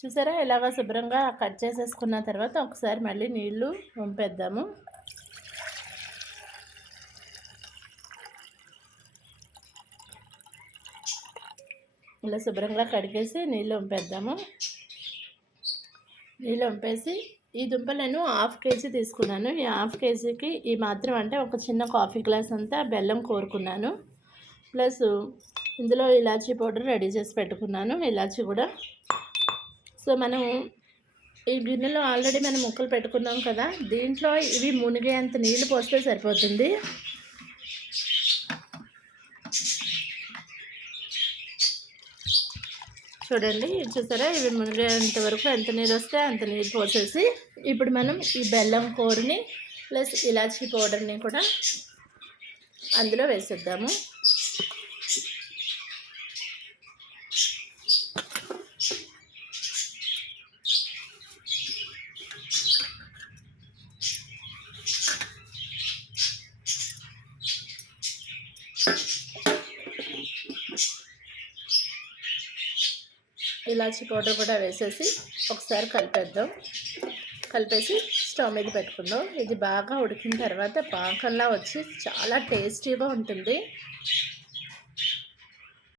చూసారా ఇలాగ శుభ్రంగా కట్ చేసేసుకున్న తర్వాత ఒకసారి మళ్ళీ నీళ్లు వంపేద్దాము. ఇలా శుభ్రంగా కడిగేసి నీళ్ళు వంపేద్దాము. నీళ్ళు వంపేసి ఈ దుంపలు నేను 1/2 కేజీ తీసుకున్నాను. ఈ 1/2 కేజీకి ఈ మాత్రం అంటే ఒక చిన్న కాఫీ గ్లాస్ అంతా బెల్లం కోరుకున్నాను. ప్లస్ ఇందులో ఇలాచీ పౌడర్ రెడీ చేసి పెట్టుకున్నాను, ఇలాచీ కూడా. సో మనం ఈ గిన్నెలో ఆల్రెడీ మనం ముక్కలు పెట్టుకున్నాం కదా, దీంట్లో ఇవి మునిగేంత నీళ్ళు పోస్తే సరిపోతుంది. చూడండి, చూసారా ఇవి మునిగేంత వరకు ఎంత నీరు వస్తే అంత నీరు పోసేసి ఇప్పుడు మనం ఈ బెల్లం కూరని ప్లస్ ఇలాచీ పౌడర్ని కూడా అందులో వేసేద్దాము. ఇలాచీ పౌడర్ కూడా వేసేసి ఒకసారి కలిపేద్దాం. కలిపేసి స్టవ్ మీద పెట్టుకుందాం. ఇది బాగా ఉడికిన తర్వాత పాకంలా వచ్చి చాలా టేస్టీగా ఉంటుంది.